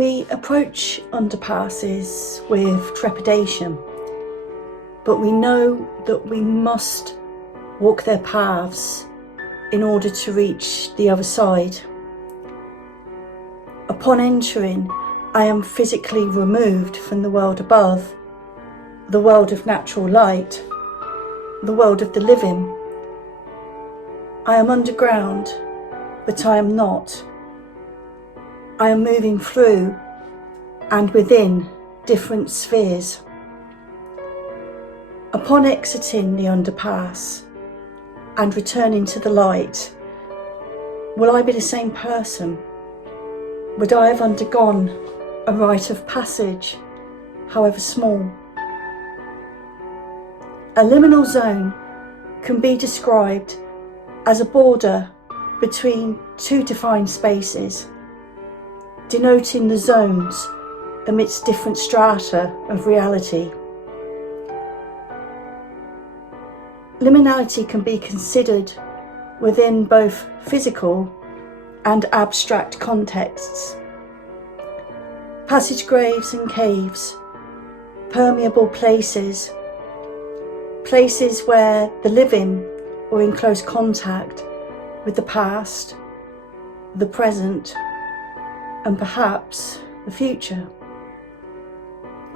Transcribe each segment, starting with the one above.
We approach underpasses with trepidation, but we know that we must walk their paths in order to reach the other side. Upon entering, I am physically removed from the world above, the world of natural light, the world of the living. I am underground, but I am not. I am moving through and within different spheres. Upon exiting the underpass and returning to the light, will I be the same person? Would I have undergone a rite of passage, however small? A liminal zone can be described as a border between two defined spaces, denoting the zones amidst different strata of reality. Liminality can be considered within both physical and abstract contexts. Passage graves and caves, permeable places, places where the living are in close contact with the past, the present, and perhaps the future,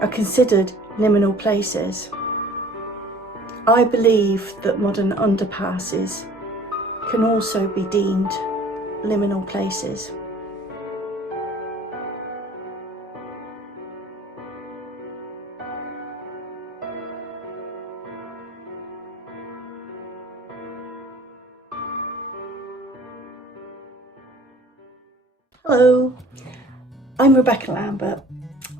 are considered liminal places. I believe that modern underpasses can also be deemed liminal places. Hello, I'm Rebecca Lambert,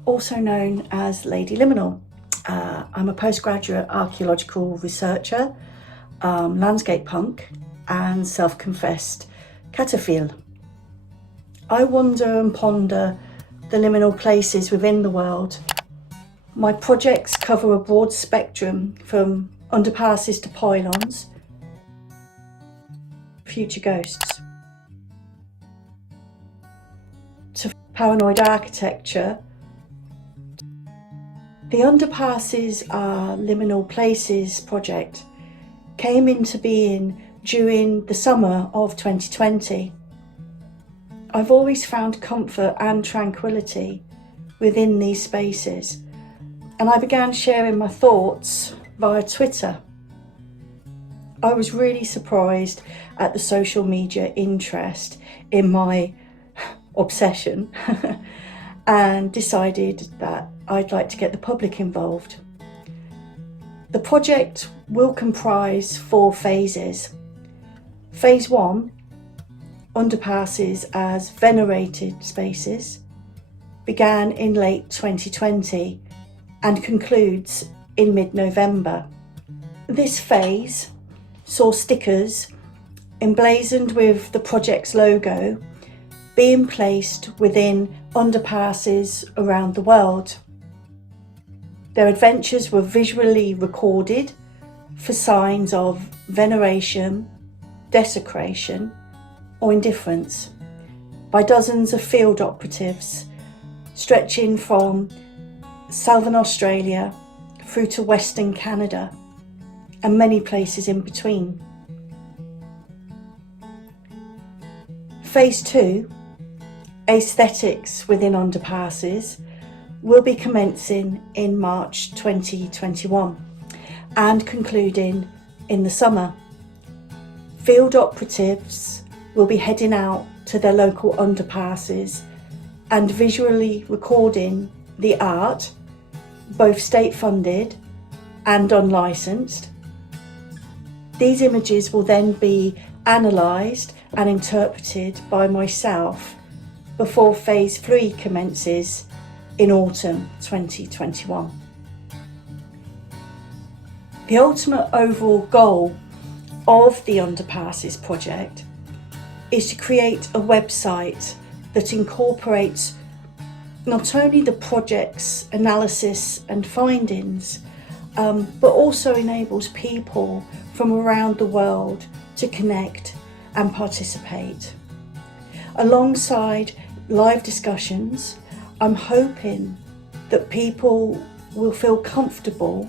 also known as Lady Liminal. I'm a postgraduate archaeological researcher, landscape punk, and self-confessed cataphile. I wonder and ponder the liminal places within the world. My projects cover a broad spectrum from underpasses to pylons, future ghosts, to paranoid architecture. The Underpasses Are Liminal Places project came into being during the summer of 2020. I've always found comfort and tranquility within these spaces, and I began sharing my thoughts via Twitter. I was really surprised at the social media interest in my obsession and decided that I'd like to get the public involved. The project will comprise 4 phases. Phase 1, Underpasses as Venerated Spaces, began in late 2020 and concludes in mid-November. This phase saw stickers emblazoned with the project's logo being placed within underpasses around the world. Their adventures were visually recorded for signs of veneration, desecration, or indifference by dozens of field operatives stretching from southern Australia through to Western Canada and many places in between. Phase 2, Aesthetics within Underpasses, will be commencing in March 2021 and concluding in the summer. Field operatives will be heading out to their local underpasses and visually recording the art, both state funded and unlicensed. These images will then be analysed and interpreted by myself before Phase 3 commences in autumn 2021. The ultimate overall goal of the Underpasses project is to create a website that incorporates not only the project's analysis and findings, but also enables people from around the world to connect and participate. Alongside live discussions, I'm hoping that people will feel comfortable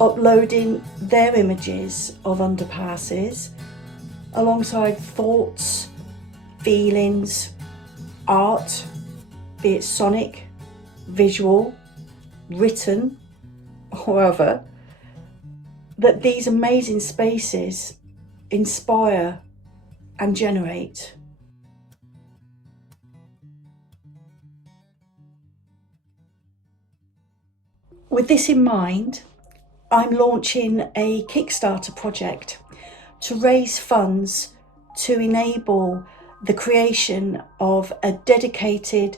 uploading their images of underpasses alongside thoughts, feelings, art, be it sonic, visual, written, or other, that these amazing spaces inspire and generate. With this in mind, I'm launching a Kickstarter project to raise funds to enable the creation of a dedicated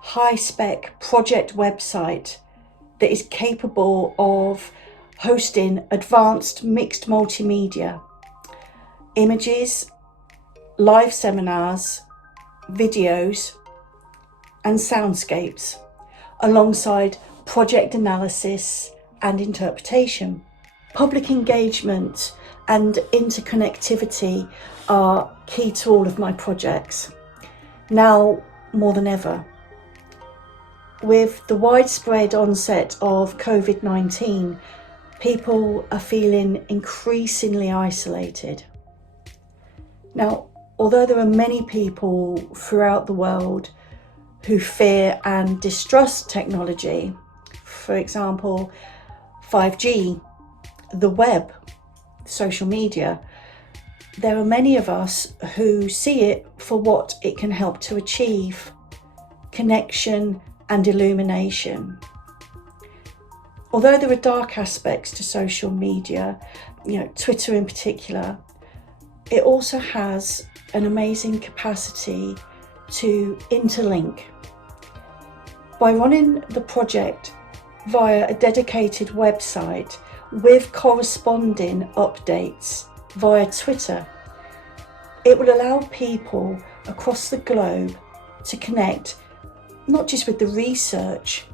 high-spec project website that is capable of hosting advanced mixed multimedia, images, live seminars, videos, and soundscapes, alongside project analysis and interpretation. Public engagement and interconnectivity are key to all of my projects, now more than ever. With the widespread onset of COVID-19, people are feeling increasingly isolated. Now, although there are many people throughout the world who fear and distrust technology, for example, 5G, the web, social media, there are many of us who see it for what it can help to achieve: connection and illumination. Although there are dark aspects to social media, Twitter in particular, it also has an amazing capacity to interlink. By running the project via a dedicated website with corresponding updates via Twitter, it will allow people across the globe to connect not just with the research,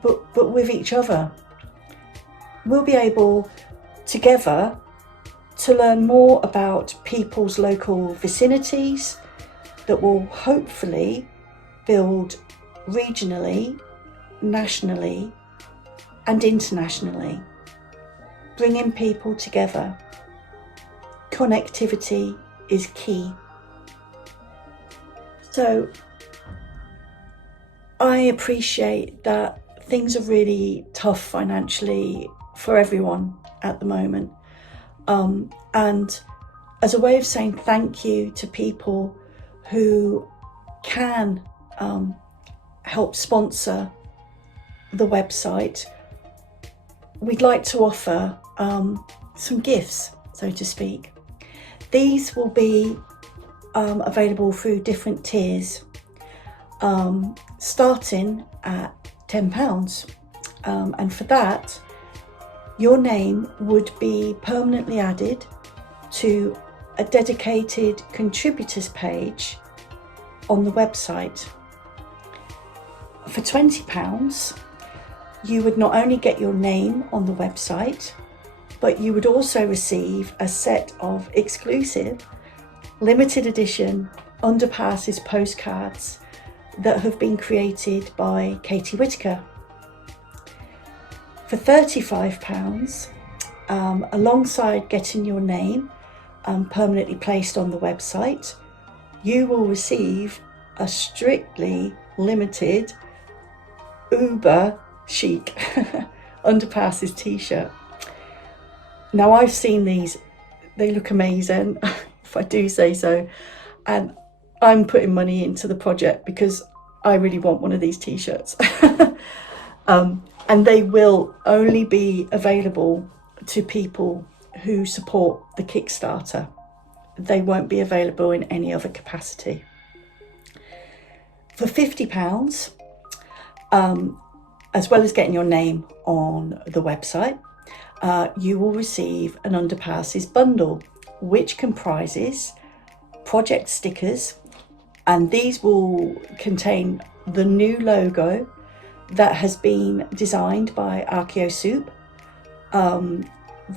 but with each other. We'll be able together to learn more about people's local vicinities that will hopefully build regionally, nationally, and internationally, bringing people together. Connectivity is key. So I appreciate that things are really tough financially for everyone at the moment. And as a way of saying thank you to people who can help sponsor the website, we'd like to offer some gifts, so to speak. These will be available through different tiers, starting at £10. And for that, your name would be permanently added to a dedicated contributors page on the website. For £20, you would not only get your name on the website, but you would also receive a set of exclusive, limited edition Underpasses postcards that have been created by Katie Whitaker. For £35, alongside getting your name permanently placed on the website, you will receive a strictly limited, uber chic Underpasses t-shirt. Now, I've seen these, they look amazing, if I do say so, and I'm putting money into the project because I really want one of these t-shirts. And they will only be available to people who support the Kickstarter. They won't be available in any other capacity. For £50, as well as getting your name on the website, you will receive an Underpasses Bundle, which comprises project stickers, and these will contain the new logo that has been designed by Soup.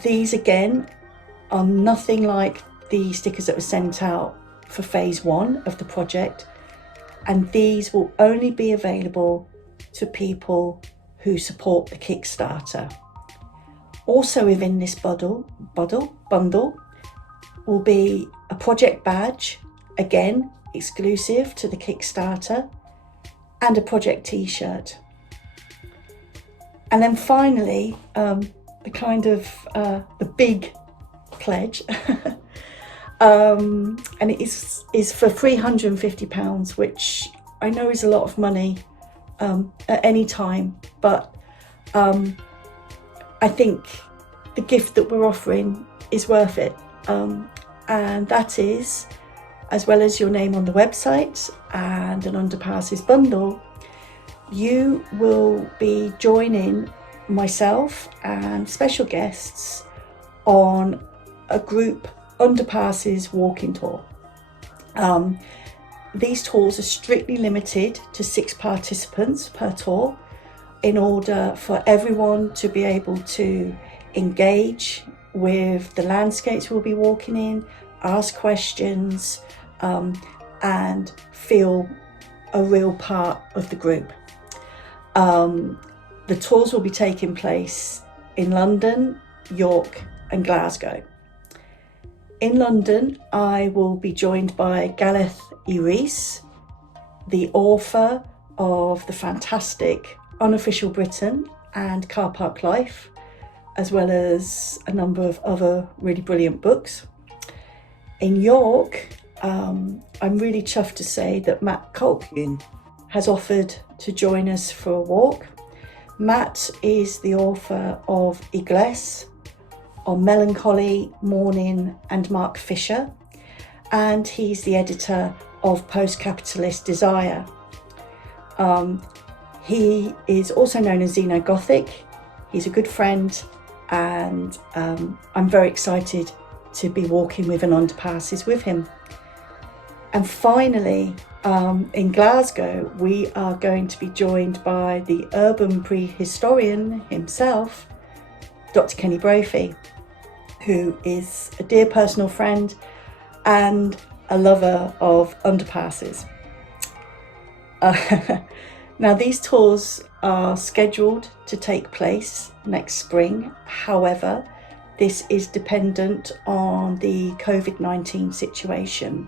These again are nothing like the stickers that were sent out for phase 1 of the project, and these will only be available to people who support the Kickstarter. Also within this bundle will be a project badge, again exclusive to the Kickstarter, and a project t-shirt. And then finally, the big pledge, and it is for £350, which I know is a lot of money at any time, but I think the gift that we're offering is worth it, and that is, as well as your name on the website and an Underpasses bundle, you will be joining myself and special guests on a group Underpasses walking tour. These tours are strictly limited to 6 participants per tour in order for everyone to be able to engage with the landscapes we'll be walking in, ask questions, and feel a real part of the group. The tours will be taking place in London, York and Glasgow. In London, I will be joined by Gareth E. Rees, the author of the fantastic Unofficial Britain and Car Park Life, as well as a number of other really brilliant books. In York, I'm really chuffed to say that Matt Culkin has offered to join us for a walk. Matt is the author of Igles, On Melancholy, Mourning and Mark Fisher, and he's the editor of Post-Capitalist Desire. He is also known as Xenogothic. He's a good friend, and I'm very excited to be walking with an Underpasses with him. And finally, in Glasgow, we are going to be joined by the urban prehistorian himself, Dr. Kenny Brophy, who is a dear personal friend and a lover of Underpasses. Now, these tours are scheduled to take place next spring. However, this is dependent on the COVID-19 situation.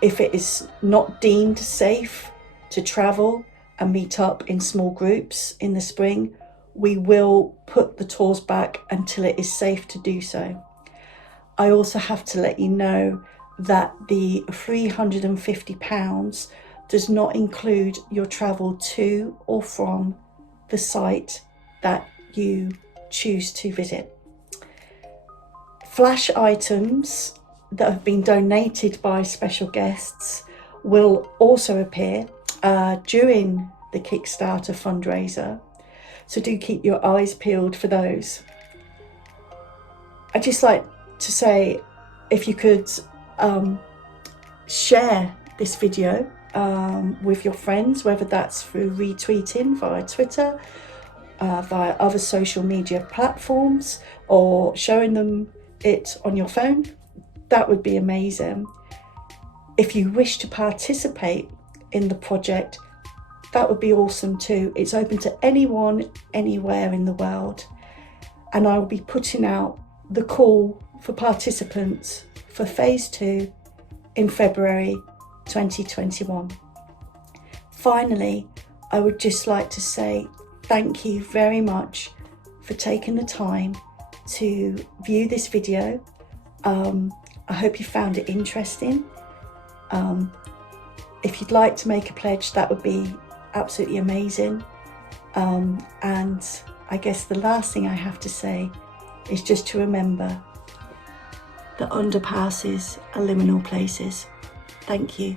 If it is not deemed safe to travel and meet up in small groups in the spring, we will put the tours back until it is safe to do so. I also have to let you know that the £350 does not include your travel to or from the site that you choose to visit. Flash items that have been donated by special guests will also appear during the Kickstarter fundraiser, so do keep your eyes peeled for those. I'd just like to say, if you could share this video with your friends, whether that's through retweeting via Twitter, via other social media platforms, or showing them it on your phone, that would be amazing. If you wish to participate in the project, that would be awesome too. It's open to anyone, anywhere in the world. And I will be putting out the call for participants for phase 2 in February 2021. Finally, I would just like to say thank you very much for taking the time to view this video. I hope you found it interesting. If you'd like to make a pledge, that would be absolutely amazing. And I guess the last thing I have to say is just to remember that underpasses are liminal places. Thank you.